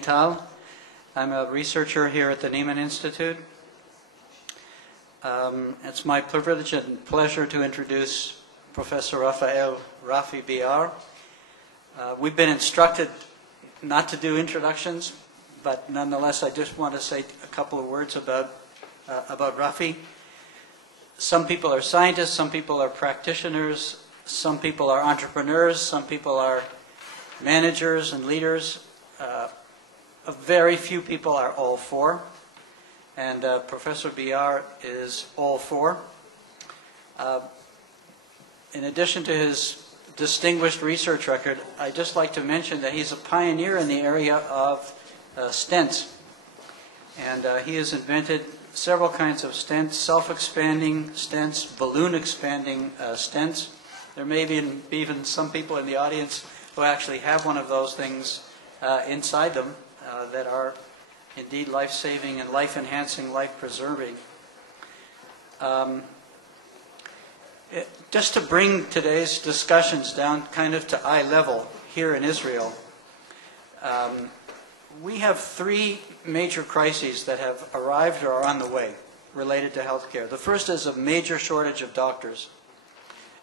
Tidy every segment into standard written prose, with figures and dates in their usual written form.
Maital. I'm a researcher here at the Nieman Institute. It's my privilege and pleasure to introduce Professor Rafael Beyar. We've been instructed not to do introductions, but nonetheless I just want to say a couple of words about Rafi. Some people are scientists, some people are practitioners, some people are entrepreneurs, some people are managers and leaders. A very few people are all four, and Professor Beyar is all four. In addition to his distinguished research record, I'd just like to mention that he's a pioneer in the area of stents. And he has invented several kinds of stents, self-expanding stents, balloon-expanding stents. There may be even some people in the audience who actually have one of those things inside them that are indeed life-saving and life-enhancing, life-preserving. Just to bring today's discussions down kind of to eye level here in Israel, we have three major crises that have arrived or are on the way related to healthcare. The first is a major shortage of doctors.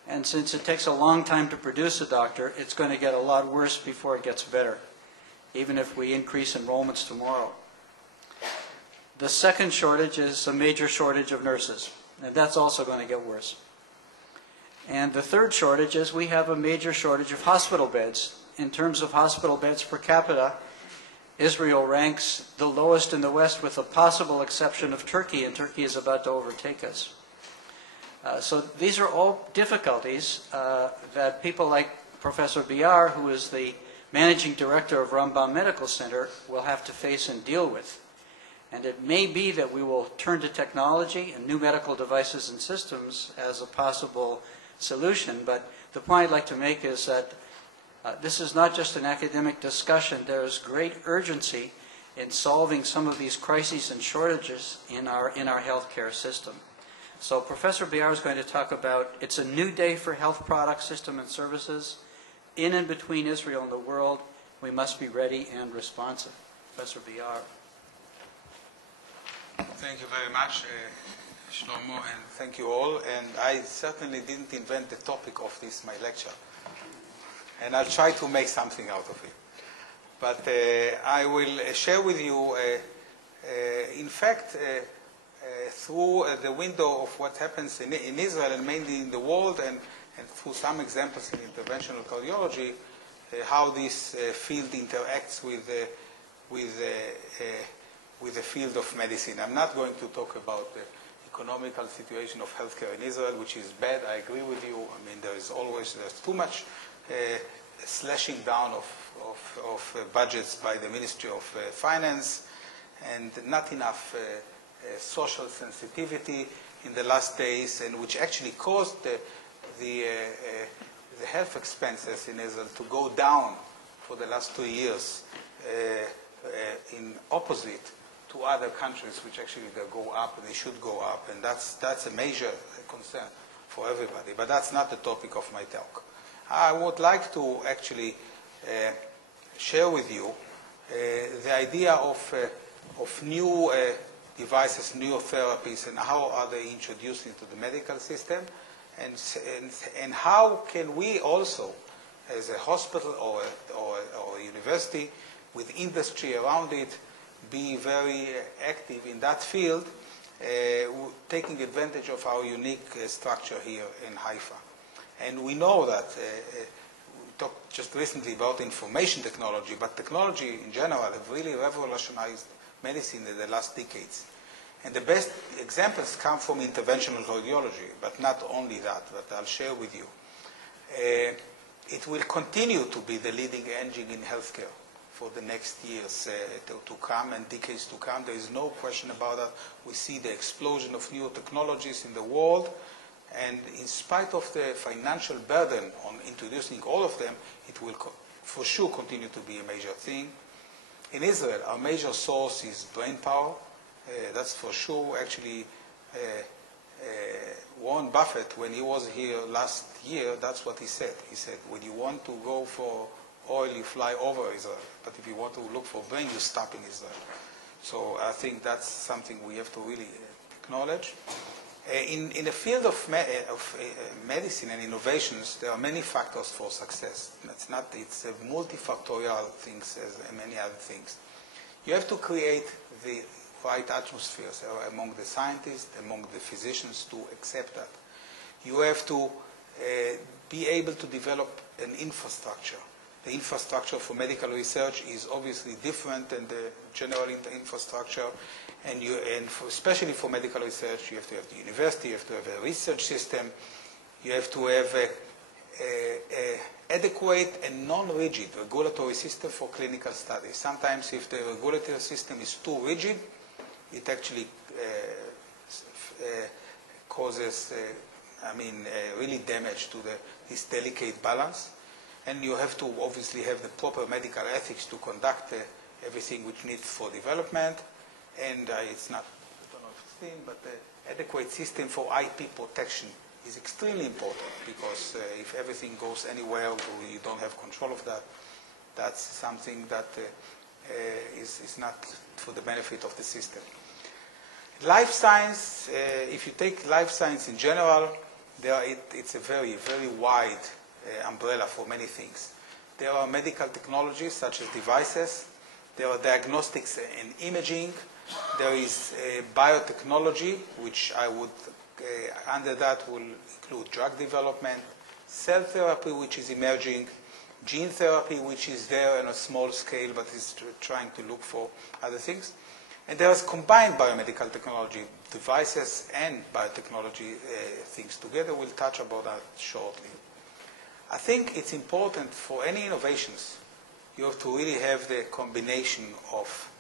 And since it takes a long time to produce a doctor, it's going to get a lot worse before it gets better, even if we increase enrollments tomorrow. The second shortage is a major shortage of nurses, and that's also going to get worse. And the third shortage is we have a major shortage of hospital beds. In terms of hospital beds per capita, Israel ranks the lowest in the West with the possible exception of Turkey, and Turkey is about to overtake us. So these are all difficulties that people like Professor Beyar, who is the managing director of Rambam Medical Center, will have to face and deal with. And it may be that we will turn to technology and new medical devices and systems as a possible solution, but the point I'd like to make is that this is not just an academic discussion. There is great urgency in solving some of these crises and shortages in our healthcare system. So Professor Beyar is going to talk about, it's a new day for health products, system, and services. In and between Israel and the world, we must be ready and responsive. Professor Beyar. Thank you very much, Shlomo, and thank you all. And I certainly didn't invent the topic of my lecture. And I'll try to make something out of it. But I will share with you, in fact, through the window of what happens in Israel and mainly in the world, and through some examples in interventional cardiology, how this field interacts with the field of medicine. I'm not going to talk about the economical situation of healthcare in Israel, which is bad. I agree with you. I mean, there's too much slashing down of budgets by the Ministry of Finance, and not enough social sensitivity in the last days, and which actually caused the health expenses in Israel to go down for the last 2 years in opposite to other countries, which actually they go up, they should go up, and that's a major concern for everybody. But that's not the topic of my talk. I would like to actually share with you the idea of new devices, new therapies, and how are they introduced into the medical system, and how can we also, as a hospital or a university with industry around it, be very active in that field, taking advantage of our unique structure here in Haifa. And we know that, we talked just recently about information technology, but technology in general have really revolutionized medicine in the last decades. And the best examples come from interventional cardiology, but not only that, but I'll share with you. It will continue to be the leading engine in healthcare for the next years to come and decades to come. There is no question about that. We see the explosion of new technologies in the world, and in spite of the financial burden on introducing all of them, it will for sure continue to be a major thing. In Israel, our major source is brain power. That's for sure. Actually, Warren Buffett, when he was here last year, that's what he said. He said, when you want to go for oil, you fly over Israel. But if you want to look for brain, you stop in Israel. So I think that's something we have to really acknowledge. In the field of medicine and innovations, there are many factors for success. It's a multifactorial things as many other things. You have to create the right atmospheres among the scientists, among the physicians to accept that. You have to be able to develop an infrastructure. The infrastructure for medical research is obviously different than the general infrastructure, and especially for medical research, you have to have the university, you have to have a research system, you have to have a adequate and non-rigid regulatory system for clinical studies. Sometimes if the regulatory system is too rigid, it actually causes really damage to this delicate balance. And you have to obviously have the proper medical ethics to conduct everything which needs for development. And it's not, I don't know if it's thin, but the adequate system for IP protection is extremely important, because if everything goes anywhere or you don't have control of that, that's something that is not for the benefit of the system. Life science, if you take life science in general, it's a very, very wide umbrella for many things. There are medical technologies such as devices. There are diagnostics and imaging. There is biotechnology, which I would, under that will include drug development, cell therapy, which is emerging, gene therapy, which is there on a small scale, but is trying to look for other things. And there is combined biomedical technology, devices and biotechnology things together. We'll touch about that shortly. I think it's important for any innovations, you have to really have the combination of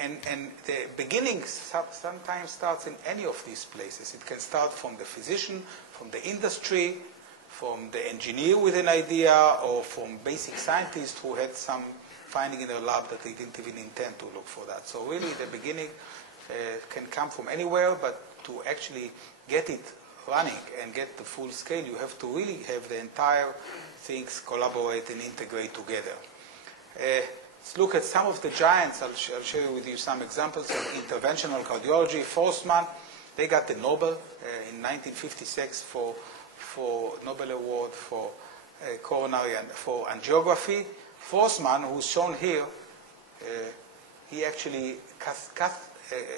and the beginning sometimes starts in any of these places. It can start from the physician, from the industry, from the engineer with an idea, or from basic scientists who had some finding in their lab that they didn't even intend to look for that. So really the beginning can come from anywhere, but to actually get it running and get the full scale, you have to really have the entire things collaborate and integrate together. Let's look at some of the giants. I'll share with you some examples of interventional cardiology. Forstmann, they got the Nobel in 1956 for Nobel Award for coronary and for angiography. Forstmann, who's shown here, he actually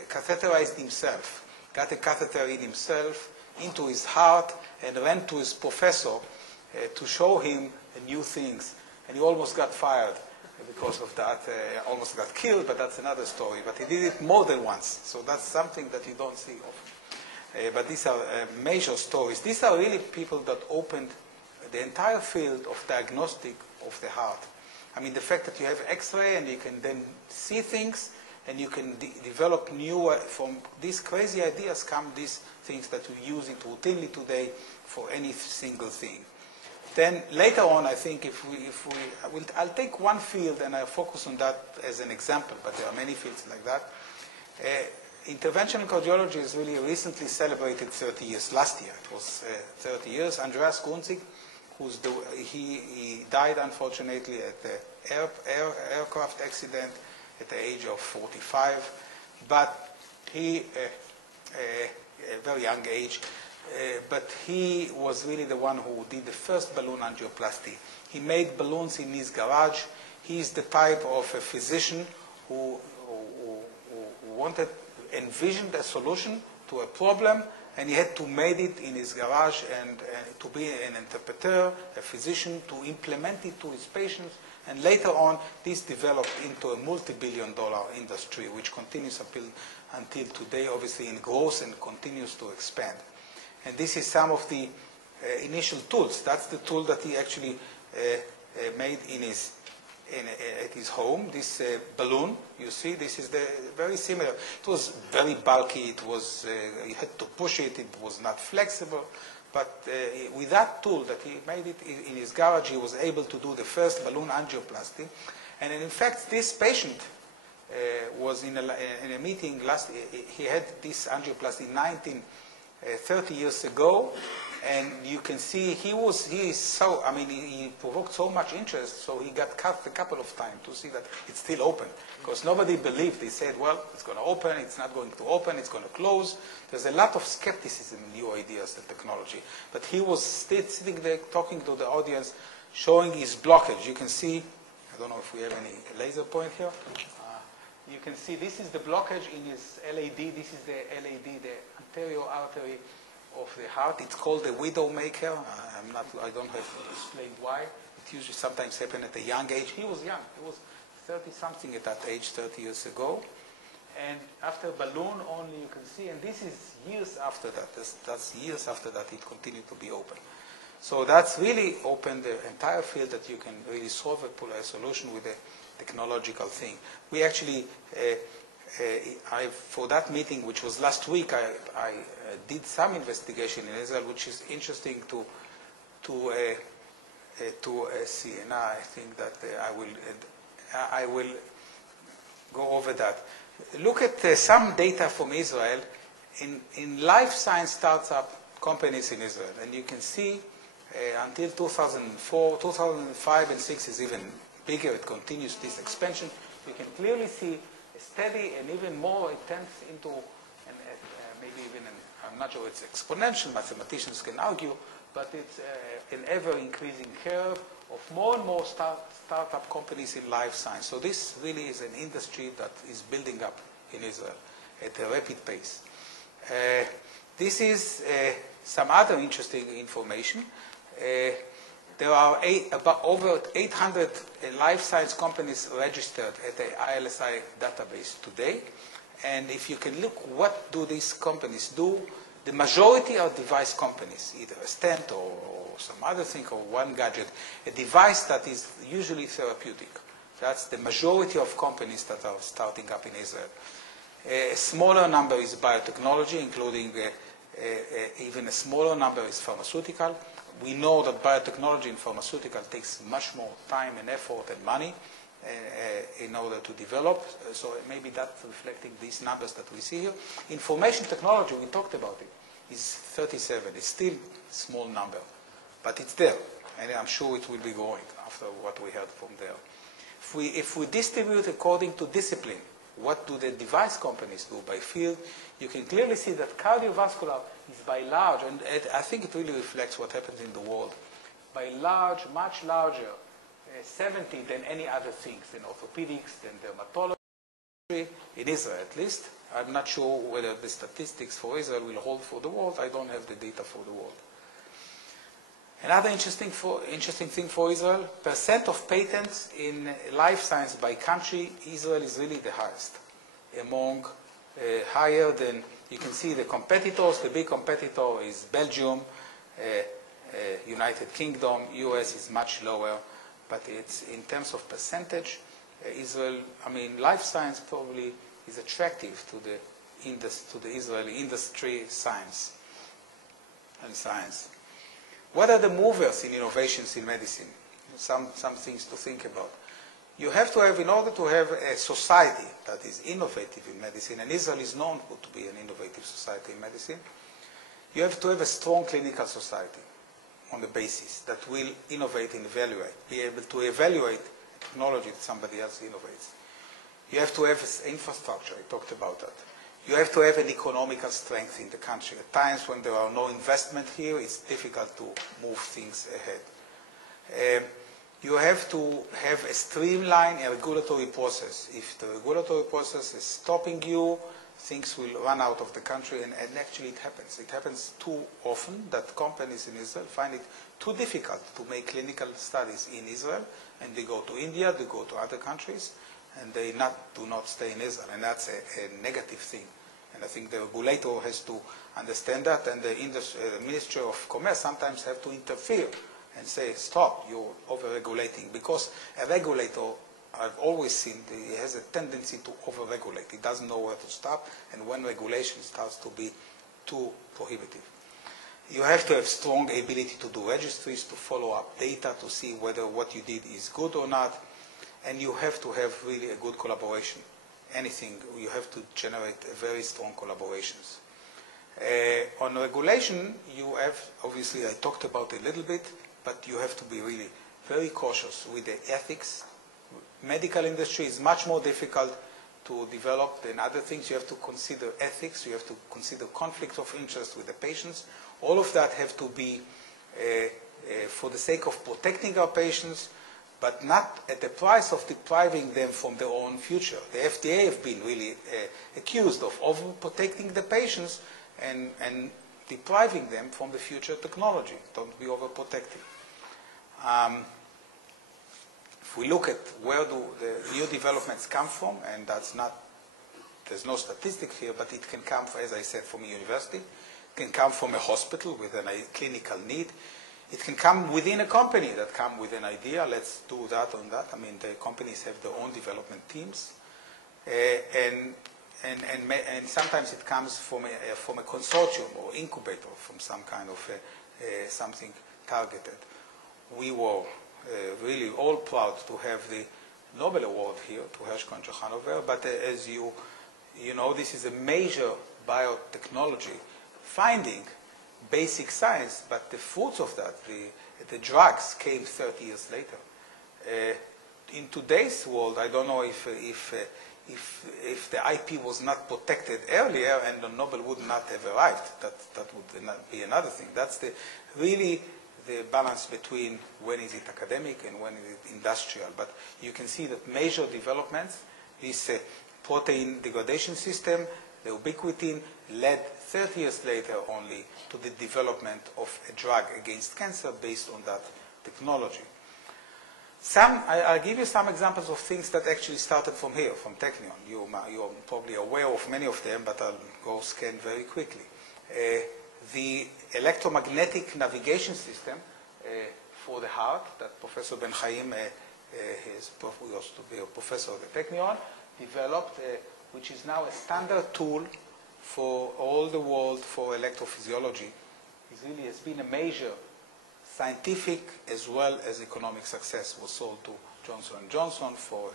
catheterized himself, got a catheter in himself into his heart and ran to his professor to show him new things. And he almost got fired because of that, almost got killed, but that's another story. But he did it more than once, so that's something that you don't see often. But these are major stories. These are really people that opened the entire field of diagnostic of the heart. I mean, the fact that you have X-ray and you can then see things and you can develop new, from these crazy ideas come these things that we use it routinely today for any single thing. Then later on, I think I'll take one field and I'll focus on that as an example, but there are many fields like that. Interventional cardiology has really recently celebrated 30 years. Last year, it was 30 years. Andreas Grunzig, he died unfortunately at the aircraft accident at the age of 45, but he, a very young age, but he was really the one who did the first balloon angioplasty. He made balloons in his garage. He is the type of a physician who envisioned a solution to a problem, and he had to make it in his garage and to be an interpreter, a physician, to implement it to his patients. And later on, this developed into a multi-billion-dollar industry, which continues until today, obviously in growth and continues to expand. And this is some of the initial tools. That's the tool that he actually made at his home. This balloon, you see, this is very similar. It was very bulky. It was you had to push it. It was not flexible. But with that tool that he made it in his garage, he was able to do the first balloon angioplasty. And in fact, this patient was in a meeting he had this angioplasty 30 years ago, And you can see he is so, I mean, he provoked so much interest, so he got cut a couple of times to see that it's still open. Because nobody believed. They said, well, it's going to open, it's not going to open, it's going to close. There's a lot of skepticism in new ideas and technology. But he was still sitting there talking to the audience, showing his blockage. You can see, I don't know if we have any laser point here. You can see this is the blockage in his LAD. This is the LAD, the anterior artery of the heart. It's called the widowmaker. I don't have to explain why. It usually sometimes happens at a young age. He was young. He was 30-something at that age, 30 years ago. And after balloon only you can see, and this is years after that. That's years after that it continued to be open. So that's really opened the entire field that you can really solve a solution with a technological thing. We actually, for that meeting, which was last week, I did some investigation in Israel, which is interesting to see. And I think that I will go over that. Look at some data from Israel in life science startup companies in Israel, and you can see until 2004, 2005 and 6 is even bigger. It continues this expansion. You can clearly see a steady and even more intense into, maybe even, I'm not sure it's exponential, mathematicians can argue, but it's an ever-increasing curve of more and more startup companies in life science. So this really is an industry that is building up in Israel at a rapid pace. This is some other interesting information. There are over 800 life science companies registered at the ILSI database today. And if you can look, what do these companies do? The majority are device companies, either a stent or some other thing or one gadget, a device that is usually therapeutic. That's the majority of companies that are starting up in Israel. A smaller number is biotechnology, including even a smaller number is pharmaceutical. We know that biotechnology and pharmaceutical takes much more time and effort and money in order to develop. So maybe that's reflecting these numbers that we see here. Information technology, we talked about it, is 37. It's still a small number, but it's there. And I'm sure it will be growing after what we heard from there. If we distribute according to discipline, what do the device companies do by field? You can clearly see that cardiovascular is by large, and I think it really reflects what happens in the world, by large, much larger, 70 than any other things, in orthopedics, than dermatology, in Israel at least. I'm not sure whether the statistics for Israel will hold for the world. I don't have the data for the world. Another interesting thing for Israel, percent of patents in life science by country, Israel is really the highest. Among higher than, you can see the competitors, the big competitor is Belgium, United Kingdom, US is much lower, but it's in terms of percentage, Israel, I mean, life science probably is attractive to the Israeli industry, science and science. What are the movers in innovations in medicine? Some things to think about. You have to have, in order to have a society that is innovative in medicine, and Israel is known to be an innovative society in medicine, you have to have a strong clinical society on the basis that will innovate and evaluate, be able to evaluate technology that somebody else innovates. You have to have infrastructure, I talked about that. You have to have an economical strength in the country. At times when there are no investment here, it's difficult to move things ahead. You have to have a streamlined regulatory process. If the regulatory process is stopping you, things will run out of the country, and actually it happens. It happens too often that companies in Israel find it too difficult to make clinical studies in Israel, and they go to India, they go to other countries, and they do not stay in Israel, and that's a negative thing. And I think the regulator has to understand that, and the Ministry of Commerce sometimes have to interfere and say, stop, you're over-regulating. Because a regulator, I've always seen, he has a tendency to over-regulate. He doesn't know where to stop, and when regulation starts to be too prohibitive. You have to have strong ability to do registries, to follow up data, to see whether what you did is good or not. And you have to have really a good collaboration. Anything, you have to generate very strong collaborations. On regulation, you have, obviously I talked about it a little bit, but you have to be really very cautious with the ethics. Medical industry is much more difficult to develop than other things. You have to consider ethics, you have to consider conflict of interest with the patients. All of that have to be for the sake of protecting our patients, but not at the price of depriving them from their own future. The FDA have been really accused of overprotecting the patients and depriving them from the future technology. Don't be overprotective. If we look at where do the new developments come from, and there's no statistic here, but it can come, as I said, from a university. It can come from a hospital with a clinical need. It can come within a company that come with an idea. Let's do that on that. I mean, the companies have their own development teams, and sometimes it comes from a consortium or incubator, from some kind of something targeted. We were really all proud to have the Nobel Award here to Hershko and Johannover, but as you know, this is a major biotechnology finding, basic science, but the fruits of that, the drugs, came 30 years later. In today's world, I don't know if the IP was not protected earlier and the Nobel would not have arrived. That would not be another thing. That's really the balance between when is it academic and when is it industrial. But you can see that major developments, this protein degradation system, the ubiquitin, led 30 years later only to the development of a drug against cancer based on that technology. I'll give you some examples of things that actually started from here, from Technion. You're probably aware of many of them, but I'll go scan very quickly. The electromagnetic navigation system for the heart that Professor Ben Chaim, who used to be a professor at the Technion, developed, which is now a standard tool for all the world for electrophysiology. It really has been a major scientific as well as economic success. Was sold to Johnson & Johnson for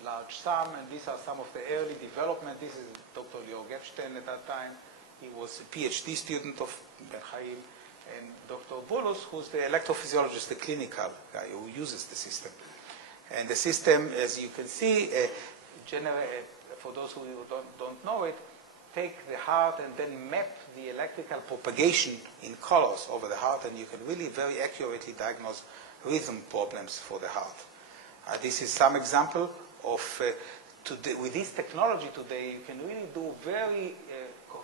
a large sum, and these are some of the early development. This is Dr. Lior Gepstein at that time. He was a PhD student of Ben Chaim, and Dr. Bulus, who's the electrophysiologist, the clinical guy who uses the system. And the system, as you can see, for those who don't know it, take the heart and then map the electrical propagation in colors over the heart, and you can really very accurately diagnose rhythm problems for the heart. This is some example of, with this technology today, you can really do very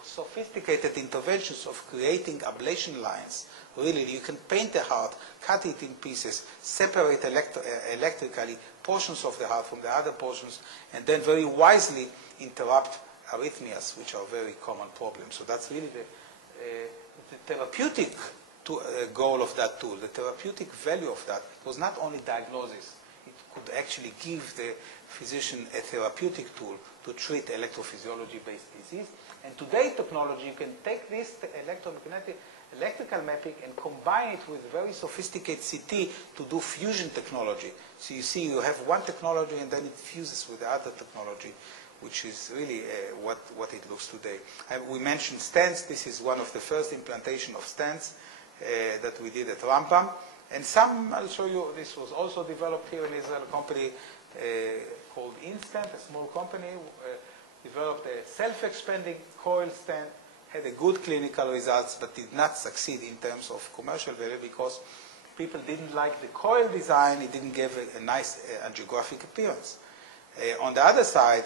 sophisticated interventions of creating ablation lines. Really, you can paint the heart, cut it in pieces, separate electrically portions of the heart from the other portions, and then very wisely interrupt arrhythmias, which are very common problems. So that's really the therapeutic goal of that tool. The therapeutic value of that was not only diagnosis. It could actually give the physician a therapeutic tool to treat electrophysiology-based disease. And today technology, you can take this electrical mapping and combine it with very sophisticated CT to do fusion technology. So you see you have one technology and then it fuses with the other technology, which is really what it looks today. We mentioned stents. This is one of the first implantation of stents that we did at Rambam. And some, I'll show you, this was also developed here in Israel, a company called Instant, a small company, developed a self-expanding coil stent, had a good clinical results, but did not succeed in terms of commercial value because people didn't like the coil design. It didn't give a nice angiographic appearance. On the other side,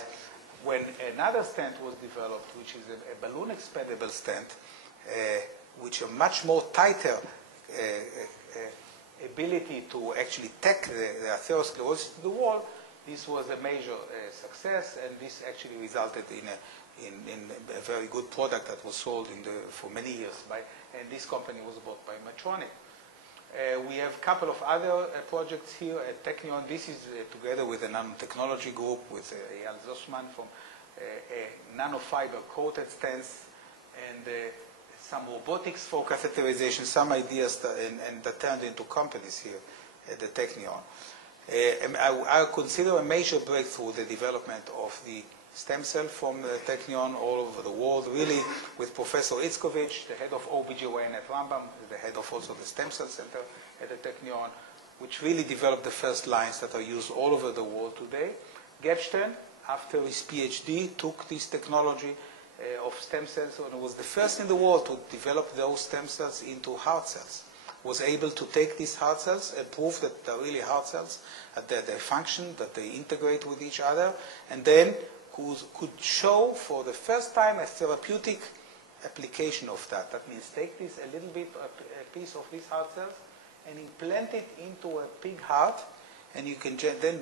when another stent was developed, which is a balloon expandable stent, which a much more tighter ability to actually take the atherosclerosis to the wall, this was a major success, and this actually resulted in a very good product that was sold for many years. And this company was bought by Medtronic. We have a couple of other projects here at Technion. This is together with a nanotechnology group with Eyal Zoshman from nanofiber coated stents and some robotics for catheterization, some ideas that turned into companies here at the Technion. I consider a major breakthrough the development of the stem cell from Technion all over the world, really with Professor Itzkovich, the head of OBGYN at Rambam, the head of also the Stem Cell Center at the Technion, which really developed the first lines that are used all over the world today. Gebstein, after his PhD, took this technology of stem cells and was the first in the world to develop those stem cells into heart cells. Was able to take these heart cells and prove that they're really heart cells, that they function, that they integrate with each other, and then could show for the first time a therapeutic application of that. That means take this a little bit, a piece of these heart cells, and implant it into a pig heart, and you can then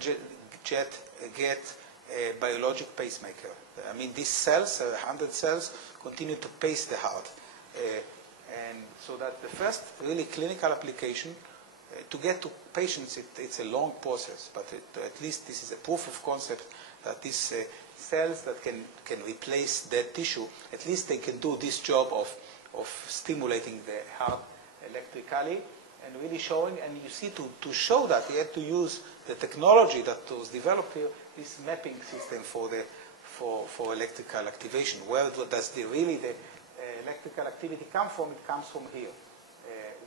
get a biologic pacemaker. I mean, these cells, 100 cells, continue to pace the heart. And so that's the first really clinical application. To get to patients, it's a long process, but at least this is a proof of concept that these cells that can replace dead tissue, at least they can do this job of stimulating the heart electrically and really showing. And you see, to show that, you had to use the technology that was developed here, this mapping system for electrical activation. Where does the electrical activity come from? It comes from here,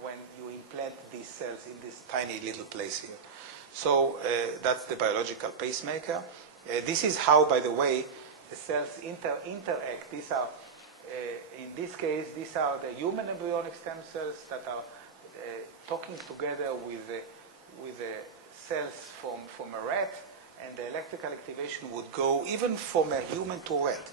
when you implant these cells in this tiny little place here. So that's the biological pacemaker. This is how, by the way, the cells interact. These are, in this case, these are the human embryonic stem cells that are talking together with the cells from a rat, and the electrical activation would go even from a human to a rat.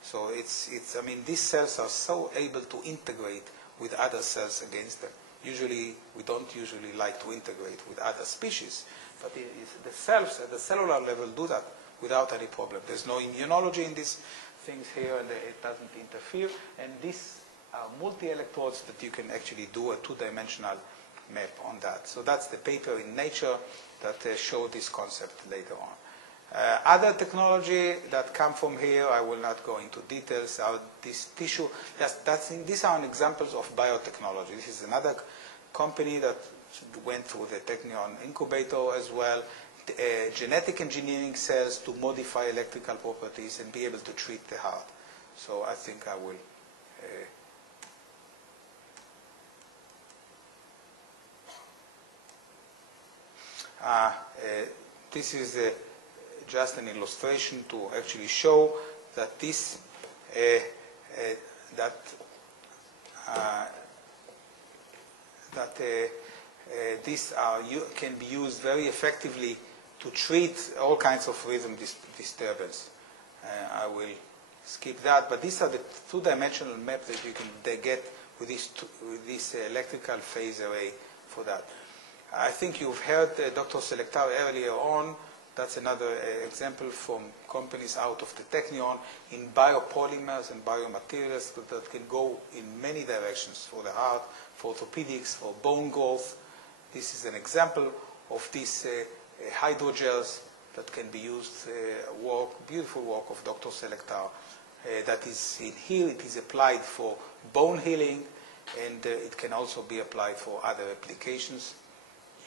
So I mean, these cells are so able to integrate with other cells against them. Usually, we don't usually like to integrate with other species, but the cells at the cellular level do that without any problem. There's no immunology in these things here, and it doesn't interfere. And these are multi-electrodes that you can actually do a two-dimensional map on that. So that's the paper in Nature that showed this concept later on. Other technology that come from here, I will not go into details, are this tissue. These are examples of biotechnology. This is another company that went through the Technion incubator as well. Genetic engineering cells to modify electrical properties and be able to treat the heart. So I think I will this is just an illustration to actually show that this these can be used very effectively to treat all kinds of rhythm disturbance. I will skip that, but these are the two-dimensional maps that you can get with this electrical phase array for that. I think you've heard Dr. Selectar earlier on. That's another example from companies out of the Technion in biopolymers and biomaterials that can go in many directions for the heart, for orthopedics, for bone growth. This is an example of these hydrogels that can be used, beautiful work of Dr. Selectar. That is in here, it is applied for bone healing, and it can also be applied for other applications.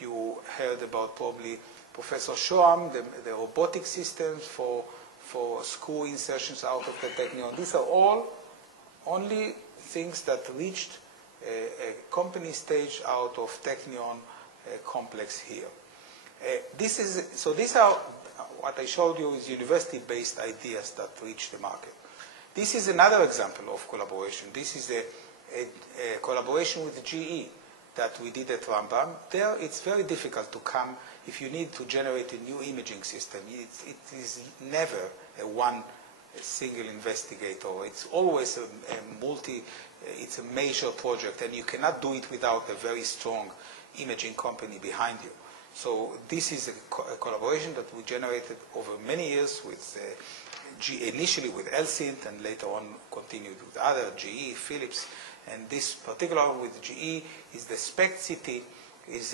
You heard about probably Professor Shoam, the robotic systems for screw insertions out of the Technion. These are all only things that reached a company stage out of Technion complex here. So these are, what I showed you is university-based ideas that reach the market. This is another example of collaboration. This is a collaboration with GE that we did at Rambam. There, it's very difficult to come if you need to generate a new imaging system. It is never one single investigator. It's always it's a major project, and you cannot do it without a very strong imaging company behind you. So this is a collaboration that we generated over many years with initially with Elsint, and later on continued with other, GE, Philips. And this particular with GE is the SPECT-CT, is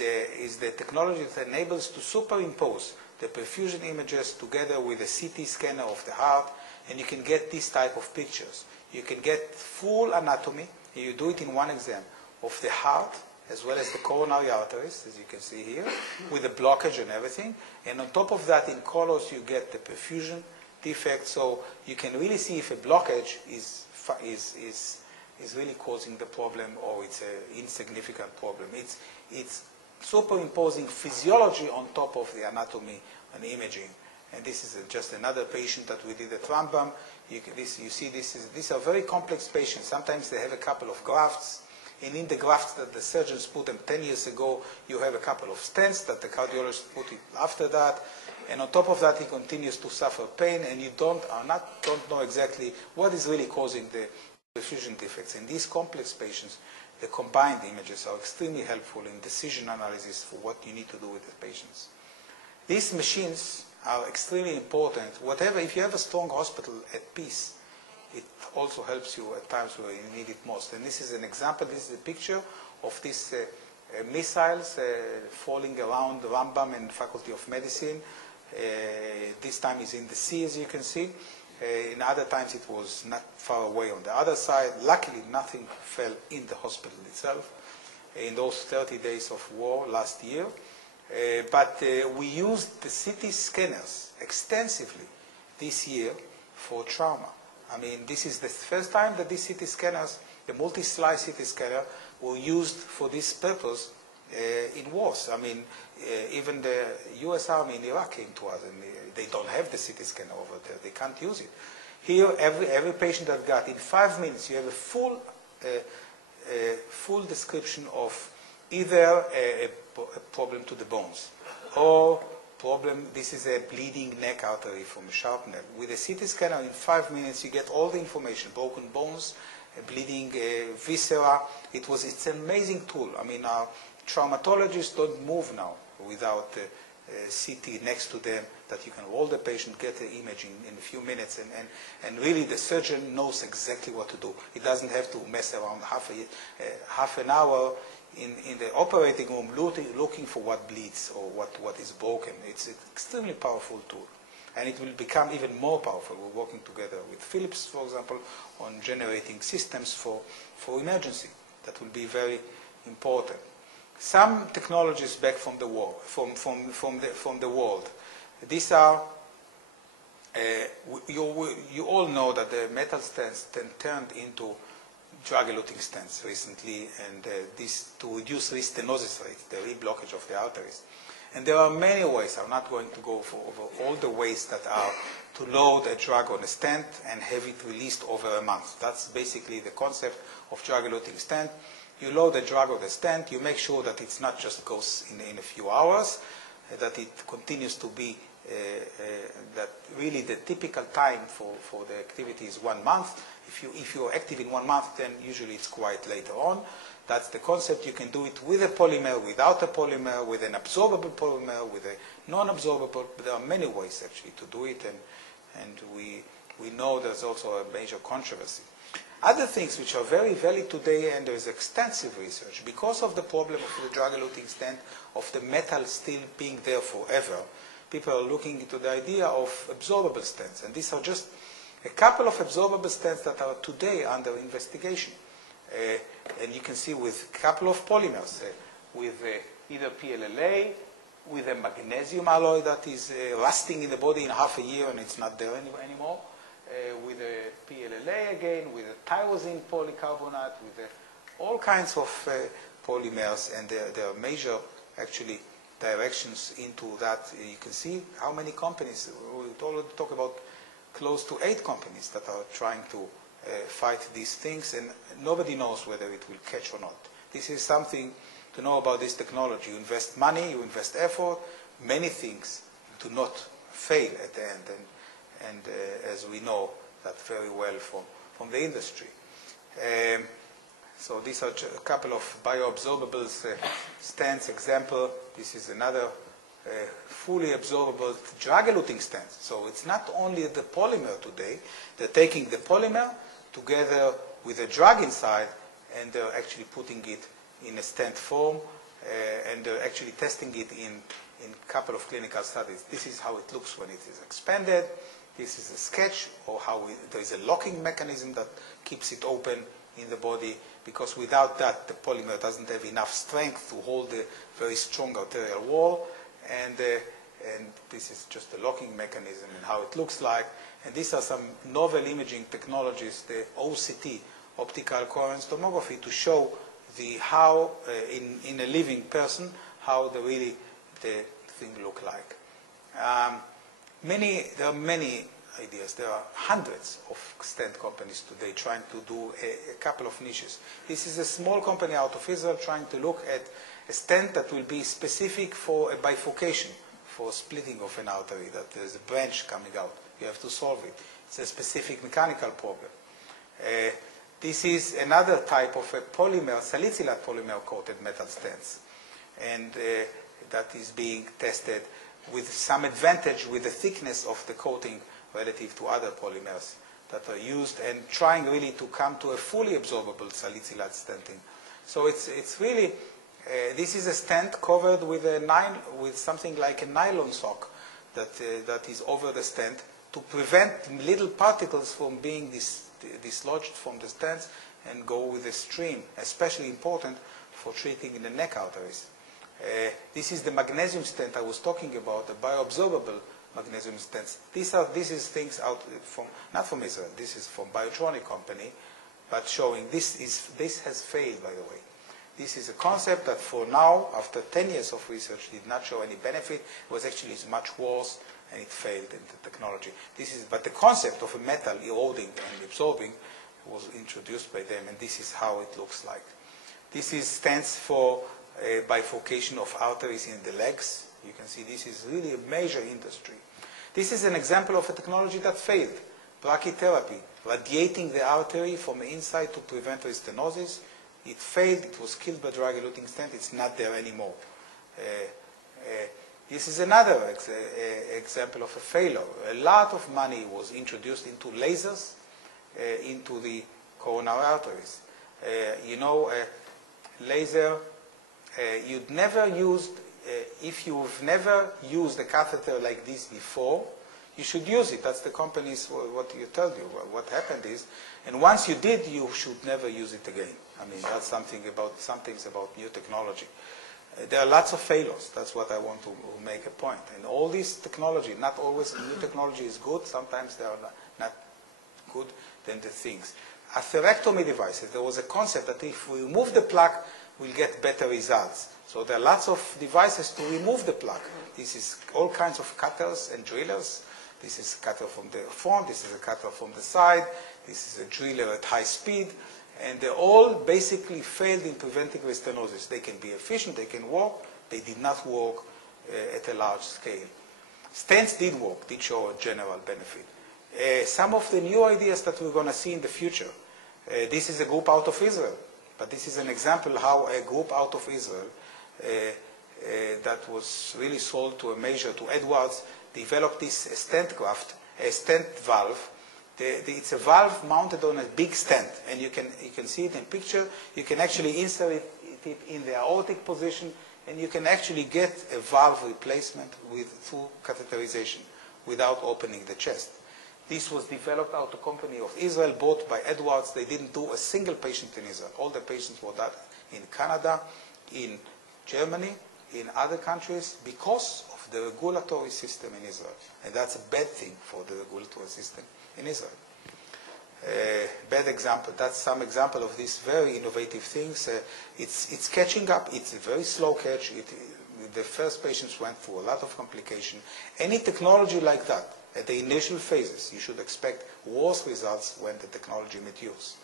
the technology that enables to superimpose the perfusion images together with a CT scanner of the heart, and you can get this type of pictures. You can get full anatomy, and you do it in one exam, of the heart as well as the coronary arteries, as you can see here, with the blockage and everything. And on top of that, in colors, you get the perfusion defect. So you can really see if a blockage is really causing the problem or it's an insignificant problem. It's superimposing physiology on top of the anatomy and imaging. And this is just another patient that we did at Rambam. You see, these are very complex patients. Sometimes they have a couple of grafts. And in the grafts that the surgeons put them 10 years ago, you have a couple of stents that the cardiologist put it after that. And on top of that, he continues to suffer pain, and you don't know exactly what is really causing the perfusion defects. In these complex patients, the combined images are extremely helpful in decision analysis for what you need to do with the patients. These machines are extremely important. If you have a strong hospital at peace, it also helps you at times where you need it most. And this is an example. This is a picture of these missiles falling around Rambam and Faculty of Medicine. This time is in the sea, as you can see. In other times it was not far away on the other side. Luckily, nothing fell in the hospital itself in those 30 days of war last year. But we used the CT scanners extensively this year for trauma. I mean, this is the first time that these CT scanners, the multi-slice CT scanner, were used for this purpose in wars. I mean, even the U.S. Army in Iraq came to us, and they don't have the CT scanner over there. They can't use it. Here, every patient that got, in 5 minutes, you have a full description of either a problem to the bones or this is a bleeding neck artery from a shrapnel. With a CT scanner, in 5 minutes, you get all the information, broken bones, bleeding viscera. It's an amazing tool. I mean, our traumatologists don't move now without CT next to them, that you can roll the patient, get the imaging in a few minutes, and really the surgeon knows exactly what to do. He doesn't have to mess around half an hour in the operating room looking for what bleeds or what is broken. It's an extremely powerful tool. And it will become even more powerful. We're working together with Philips, for example, on generating systems for emergency. That will be very important. Some technologies back from the war, from the world. These are, you all know that the metal stents turned into drug-eluting stents recently, and this to reduce restenosis rate, the reblockage of the arteries. And there are many ways. I'm not going to go over all the ways that are to load a drug on a stent and have it released over a month. That's basically the concept of drug-eluting stent. You load the drug on the stent. You make sure that it's not just goes in a few hours, that it continues to be, that really the typical time for the activity is 1 month. If you're active in 1 month, then usually it's quite later on. That's the concept. You can do it with a polymer, without a polymer, with an absorbable polymer, with a non-absorbable. There are many ways actually to do it, and we know there's also a major controversy. Other things which are very valid today, and there is extensive research, because of the problem of the drug-eluting stent, of the metal still being there forever, people are looking into the idea of absorbable stents. And these are just a couple of absorbable stents that are today under investigation. And you can see with a couple of polymers, with either PLLA, with a magnesium alloy that is rusting in the body in half a year and it's not there anymore, with a PLLA again, with a tyrosine polycarbonate, with all kinds of polymers, and there are major, actually, directions into that. You can see how many companies, we already talk about close to 8 companies that are trying to fight these things, and nobody knows whether it will catch or not. This is something to know about this technology. You invest money, you invest effort, many things do not fail at the end, and as we know that very well from the industry. So these are a couple of bioabsorbable stents example. This is another fully absorbable drug-eluting stent. So it's not only the polymer today, they're taking the polymer together with a drug inside, and they're actually putting it in a stent form, and they're actually testing it in a couple of clinical studies. This is how it looks when it is expanded. This is a sketch, or how there is a locking mechanism that keeps it open in the body. because without that, the polymer doesn't have enough strength to hold a very strong arterial wall, and this is just the locking mechanism and how it looks like. And these are some novel imaging technologies, the OCT, optical coherence tomography, to show how in a living person how the thing look like. There are many ideas. There are hundreds of stent companies today trying to do a couple of niches. This is a small company out of Israel trying to look at a stent that will be specific for a bifurcation, for splitting of an artery, that there's a branch coming out. You have to solve it. It's a specific mechanical problem. This is another type of a polymer, salicylate polymer-coated metal stents, and that is being tested with some advantage with the thickness of the coating relative to other polymers that are used, and trying really to come to a fully absorbable salicylate stenting. So it's really, this is a stent covered with something like a nylon sock that is over the stent to prevent little particles from being dislodged from the stents and go with the stream, especially important for treating the neck arteries. This is the magnesium stent I was talking about, the bioabsorbable magnesium stents. This is things out from, not from Israel, this is from Biotronic company, but showing this has failed, by the way. This is a concept that for now, after 10 years of research, did not show any benefit. It was actually much worse, and it failed in the technology. But the concept of a metal eroding and absorbing was introduced by them, and this is how it looks like. This stands for bifurcation of arteries in the legs. You can see this is really a major industry. This is an example of a technology that failed. Brachytherapy, radiating the artery from the inside to prevent restenosis. It failed. It was killed by drug-eluting stent. It's not there anymore. This is another example of a failure. A lot of money was introduced into lasers, into the coronary arteries. Laser, you'd never used, if you've never used a catheter like this before, you should use it. That's the companies, what you tell you. What happened is, and once you did, you should never use it again. I mean, that's some things about new technology. There are lots of failures. That's what I want to make a point. And all this technology, not always new technology is good. Sometimes they are not good than the things. Atherectomy devices, there was a concept that if we remove the plaque, we'll get better results. So there are lots of devices to remove the plaque. This is all kinds of cutters and drillers. This is a cutter from the front. This is a cutter from the side. This is a driller at high speed. And they all basically failed in preventing restenosis. They can be efficient, they can work. They did not work at a large scale. Stents did work, did show a general benefit. Some of the new ideas that we're going to see in the future. This is a group out of Israel. But this is an example how a group out of Israel that was really sold to a major, to Edwards, developed this stent graft, a stent valve. It's a valve mounted on a big stent, and you can see it in picture. You can actually insert it in the aortic position, and you can actually get a valve replacement through catheterization without opening the chest. This was developed out of a company of Israel, bought by Edwards. They didn't do a single patient in Israel. All the patients were done in Canada, in Germany, in other countries, because of the regulatory system in Israel. And that's a bad thing for the regulatory system in Israel. Bad example. That's some example of these very innovative things. It's catching up. It's a very slow catch. The first patients went through a lot of complication. Any technology like that, at the initial phases, you should expect worse results when the technology matures.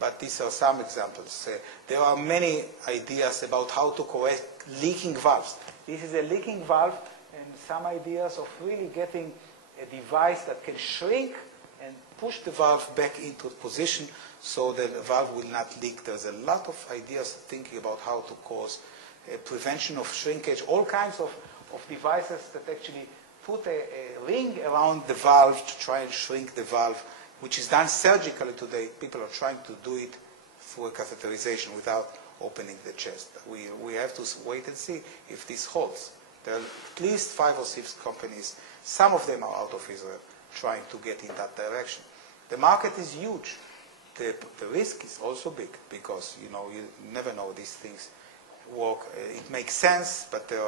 But these are some examples. There are many ideas about how to correct leaking valves. This is a leaking valve, and some ideas of really getting a device that can shrink and push the valve back into position so that the valve will not leak. There's a lot of ideas thinking about how to cause prevention of shrinkage, all kinds of devices that actually put a ring around the valve to try and shrink the valve, which is done surgically today. People are trying to do it through a catheterization without opening the chest. We have to wait and see if this holds. There are at least 5 or 6 companies, some of them are out of Israel, trying to get in that direction. The market is huge. The risk is also big because, you never know these things work. It makes sense, but the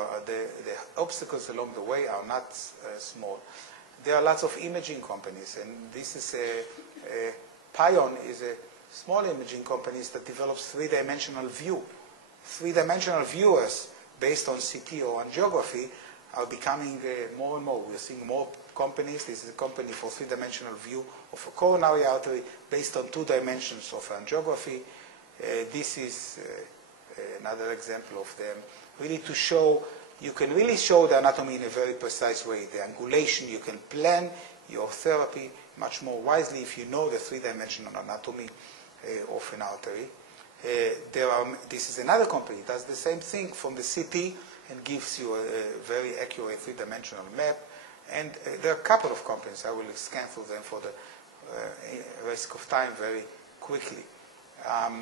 obstacles along the way are not small. There are lots of imaging companies, and this is Pion is a small imaging company that develops three-dimensional view. Three-dimensional viewers based on CT or angiography are becoming more and more. We're seeing more companies. This is a company for three-dimensional view of a coronary artery based on 2 dimensions of angiography. This is another example of them. Really to show, you can really show the anatomy in a very precise way. The angulation, you can plan your therapy much more wisely if you know the 3-dimensional anatomy of an artery. This is another company that does the same thing from the CT and gives you a very accurate 3-dimensional map. And there are a couple of companies. I will scan through them for the risk of time very quickly. I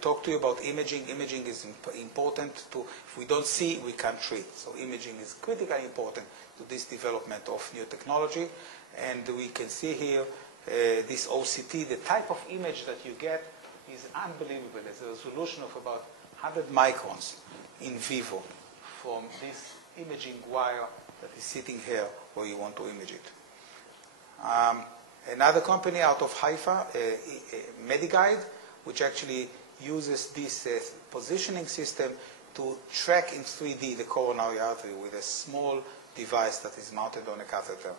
talked to you about imaging. Imaging is important if we don't see, we can't treat. So imaging is critically important to this development of new technology. And we can see here this OCT, the type of image that you get is unbelievable. There's a resolution of about 100 microns in vivo from this imaging wire that is sitting here where you want to image it. Another company out of Haifa, MediGuide, which actually uses this positioning system to track in 3D the coronary artery with a small device that is mounted on a catheter.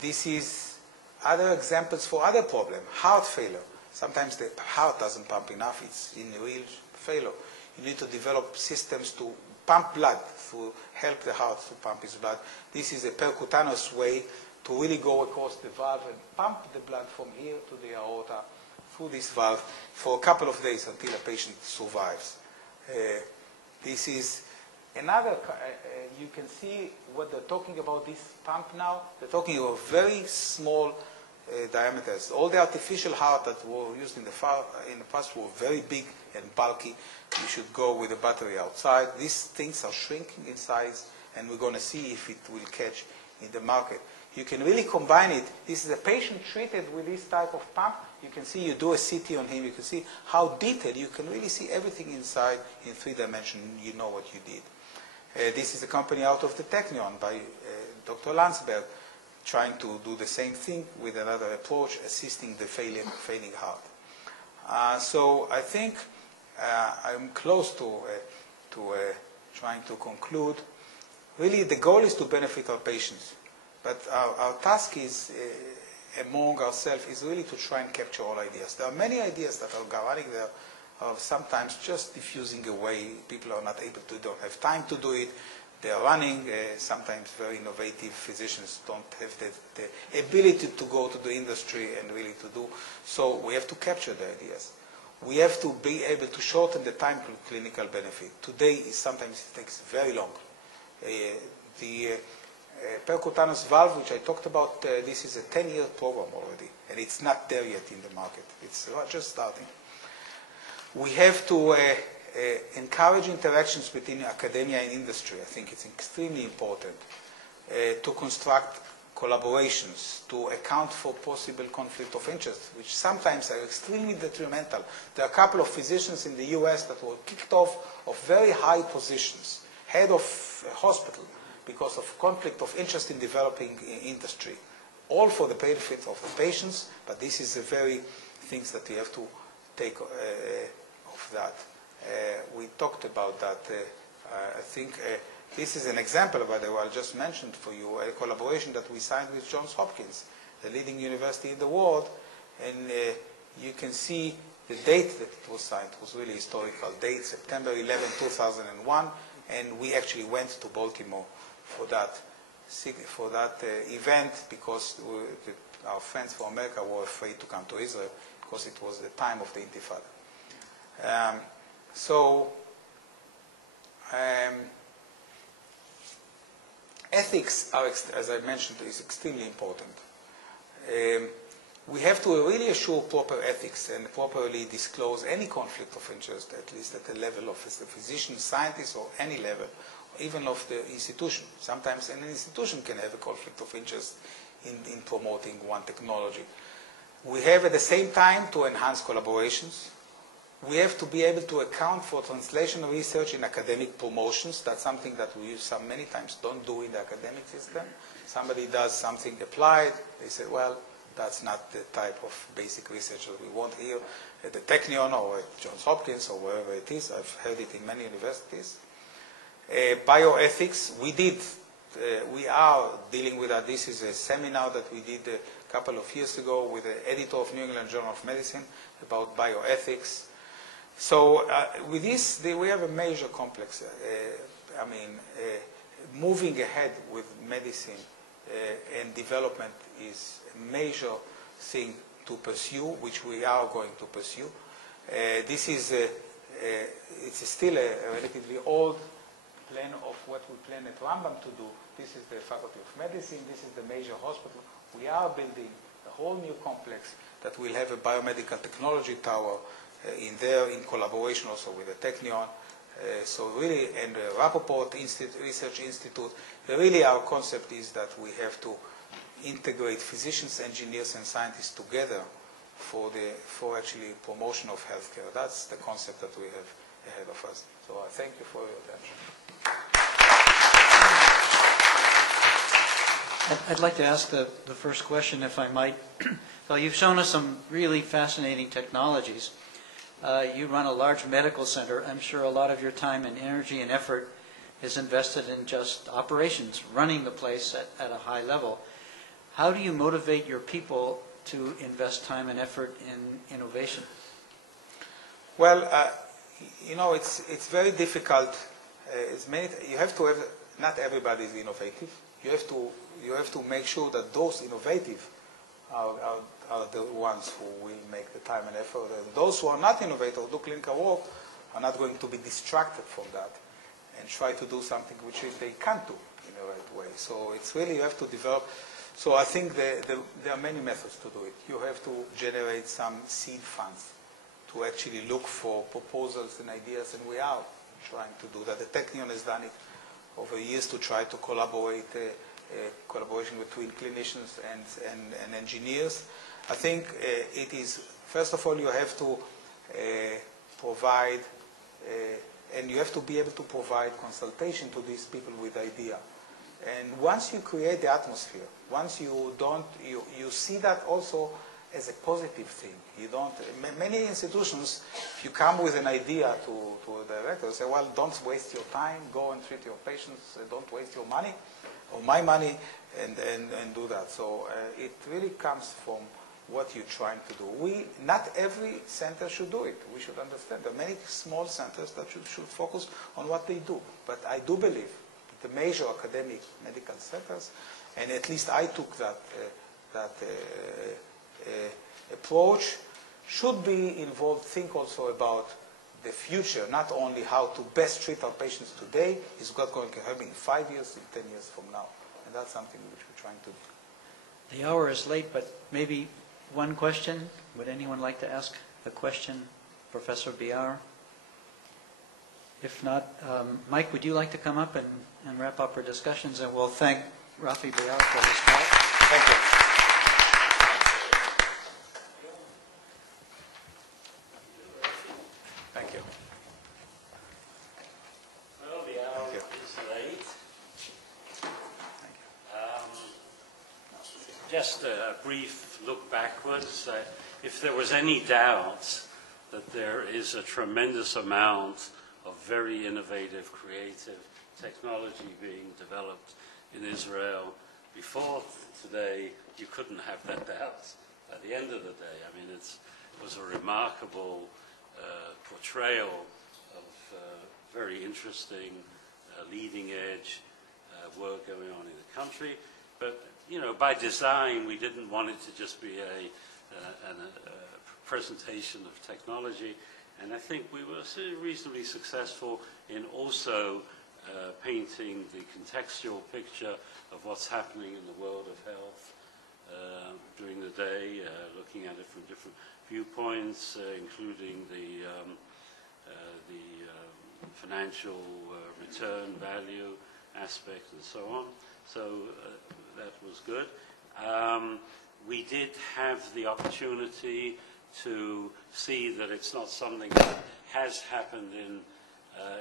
This is other examples for other problems. Heart failure. Sometimes the heart doesn't pump enough. It's in real failure. You need to develop systems to pump blood, to help the heart to pump its blood. This is a percutaneous way to really go across the valve and pump the blood from here to the aorta through this valve for a couple of days until a patient survives. This is another, you can see what they're talking about this pump now. They're talking about very small diameters. All the artificial heart that were used in the past were very big and bulky. You should go with a battery outside. These things are shrinking in size, and we're going to see if it will catch in the market. You can really combine it. This is a patient treated with this type of pump. You can see, you do a CT on him, you can see how detailed, you can really see everything inside in 3 dimensions. You know what you did. This is a company out of the Technion by Dr. Landsberg, trying to do the same thing with another approach, assisting the failing heart. So I think I'm close to trying to conclude. Really, the goal is to benefit our patients. But our task is, among ourselves, is really to try and capture all ideas. There are many ideas that are running there, are sometimes just diffusing away. People are not able to, don't have time to do it. They are running. Sometimes very innovative physicians don't have the ability to go to the industry and really to do. So we have to capture the ideas. We have to be able to shorten the time to clinical benefit. Today, sometimes it takes very long. The percutaneous valve, which I talked about, this is a 10-year program already, and it's not there yet in the market. It's just starting. We have to encourage interactions between academia and industry. I think it's extremely important to construct collaborations, to account for possible conflict of interest, which sometimes are extremely detrimental. There are a couple of physicians in the US that were kicked off of very high positions, head of a hospital, because of conflict of interest in developing industry. All for the benefit of the patients, but this is the very things that we have to take of that. We talked about that. I think this is an example, by the way, I just mentioned for you, a collaboration that we signed with Johns Hopkins, the leading university in the world, and you can see the date that it was signed. It was really historical date, September 11, 2001, and we actually went to Baltimore for that event because our friends from America were afraid to come to Israel because it was the time of the Intifada. Ethics, as I mentioned, is extremely important. We have to really assure proper ethics and properly disclose any conflict of interest, at least at the level of a physician, scientist, or any level, even of the institution. Sometimes an institution can have a conflict of interest in promoting one technology. We have at the same time to enhance collaborations. We have to be able to account for translational research in academic promotions. That's something that we many times don't do in the academic system. Somebody does something applied, they say, well, that's not the type of basic research that we want here at the Technion or at Johns Hopkins or wherever it is. I've heard it in many universities. Bioethics, we are dealing with that. This is a seminar that we did a couple of years ago with the editor of New England Journal of Medicine about bioethics. So with this, we have a major complex. Moving ahead with medicine and development is a major thing to pursue, which we are going to pursue. This is it's still a relatively old plan of what we plan at Rambam to do. This is the Faculty of Medicine. This is the major hospital. We are building a whole new complex that will have a biomedical technology tower in there, in collaboration also with the Technion. So really, and the Rappaport Research Institute, really our concept is that we have to integrate physicians, engineers, and scientists together for actually promotion of healthcare. That's the concept that we have ahead of us. So I thank you for your attention. I'd like to ask the first question, if I might. So you've shown us some really fascinating technologies. You run a large medical center. I'm sure a lot of your time and energy and effort is invested in just operations, running the place at a high level. How do you motivate your people to invest time and effort in innovation? Well, it's very difficult. You have to have, not everybody is innovative. You have to make sure that those innovative are the ones who will make the time and effort. And those who are not innovative, do clinical work, are not going to be distracted from that and try to do something which they can't do in the right way. So it's really, you have to develop. So I think there are many methods to do it. You have to generate some seed funds to actually look for proposals and ideas, and we are trying to do that. The Technion has done it over years to try to collaborate, collaboration between clinicians and engineers. I think it is, first of all, you have to provide, and you have to be able to provide consultation to these people with idea. And once you create the atmosphere, once you see that also as a positive thing. You don't, many institutions, if you come with an idea to a director, say, well, don't waste your time, go and treat your patients, don't waste your money, or my money, and do that. So it really comes from what you're trying to do. Not every center should do it. We should understand. There are many small centers that should focus on what they do. But I do believe the major academic medical centers, and at least I took that approach, should be involved, think also about the future, not only how to best treat our patients today, is what going to happen in 5 years, in 10 years from now. And that's something which we're trying to do. The hour is late, but maybe one question. Would anyone like to ask a question, Professor Beyar? If not, Mike, would you like to come up and wrap up our discussions? And we'll thank Rafi Beyar for his talk. Thank you. Thank you. Well, the hour is late. Just a brief look backwards. If there was any doubt that there is a tremendous amount of very innovative, creative technology being developed in Israel before today, you couldn't have that doubt at the end of the day. I mean, it was a remarkable portrayal of very interesting, leading-edge work going on in the country. But, you know, by design, we didn't want it to just be a presentation of technology. And I think we were reasonably successful in also painting the contextual picture of what's happening in the world of health during the day, looking at it from different viewpoints, including the financial return, value aspect, and so on. So that was good. We did have the opportunity to see that it's not something that has happened in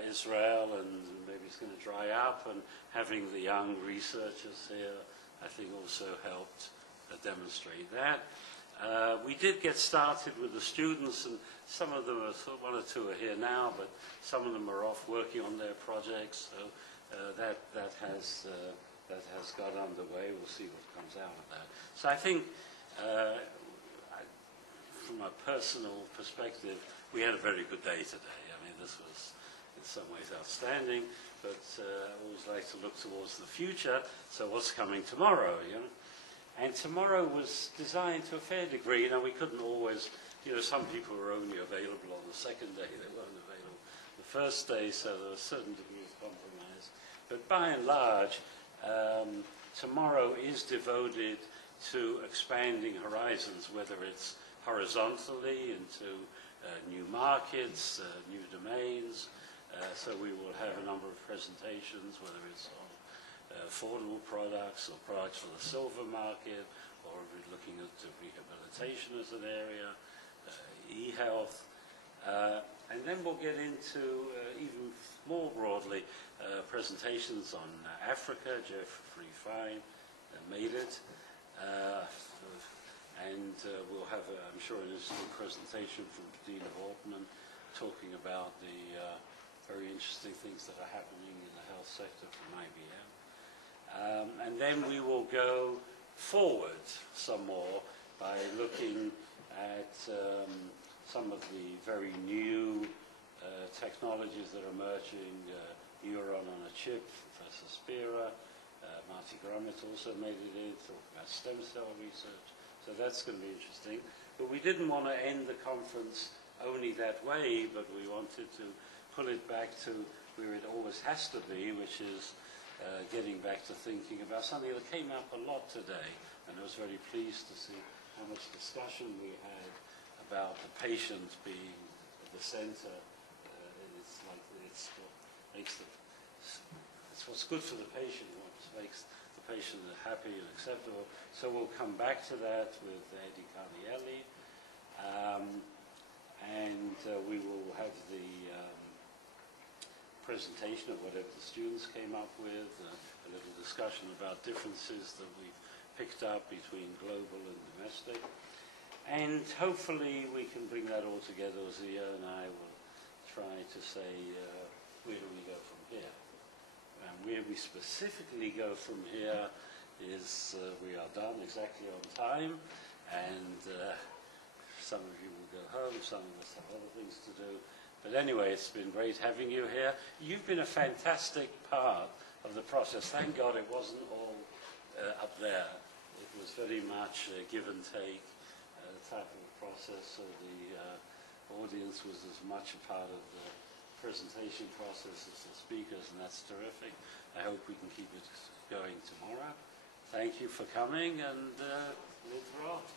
Israel and maybe it's going to dry up, and having the young researchers here I think also helped demonstrate that. We did get started with the students, and some of them, one or two are here now, but some of them are off working on their projects, so that has got underway. We'll see what comes out of that. So I think from a personal perspective, we had a very good day today. I mean, this was in some ways outstanding, but I always like to look towards the future. So what's coming tomorrow, you know? And tomorrow was designed to a fair degree. You know, we couldn't always, you know, some people were only available on the second day. They weren't available the first day, so there was a certain degree of compromise. But by and large, tomorrow is devoted to expanding horizons, whether it's horizontally into new markets, new domains. So we will have a number of presentations, whether it's on affordable products or products for the silver market, or we're looking at rehabilitation as an area, e-health, and then we'll get into even more broadly presentations on Africa. Jeffrey Fine made it, and we'll have, I'm sure, an interesting presentation from Dina Altman talking about the very interesting things that are happening in the health sector from IBM. And then we will go forward some more by looking at some of the very new technologies that are emerging, neuron on a chip, Professor Spira, Marty Grummett also made it in, talking about stem cell research. So that's going to be interesting. But we didn't want to end the conference only that way, but we wanted to pull it back to where it always has to be, which is getting back to thinking about something that came up a lot today, and I was very pleased to see how much discussion we had about the patient being at the center. It's like it's what makes it's what's good for the patient, what makes the patient happy and acceptable. So we'll come back to that with Eddie Carnielli, and we will have the presentation of whatever the students came up with, a little discussion about differences that we've picked up between global and domestic. And hopefully we can bring that all together. Zia and I will try to say, where do we go from here? And where we specifically go from here is we are done exactly on time, and some of you will go home, some of us have other things to do. But anyway, it's been great having you here. You've been a fantastic part of the process. Thank God it wasn't all up there. It was very much a give and take type of a process, so the audience was as much a part of the presentation process as the speakers, and that's terrific. I hope we can keep it going tomorrow. Thank you for coming, and we'll throw off.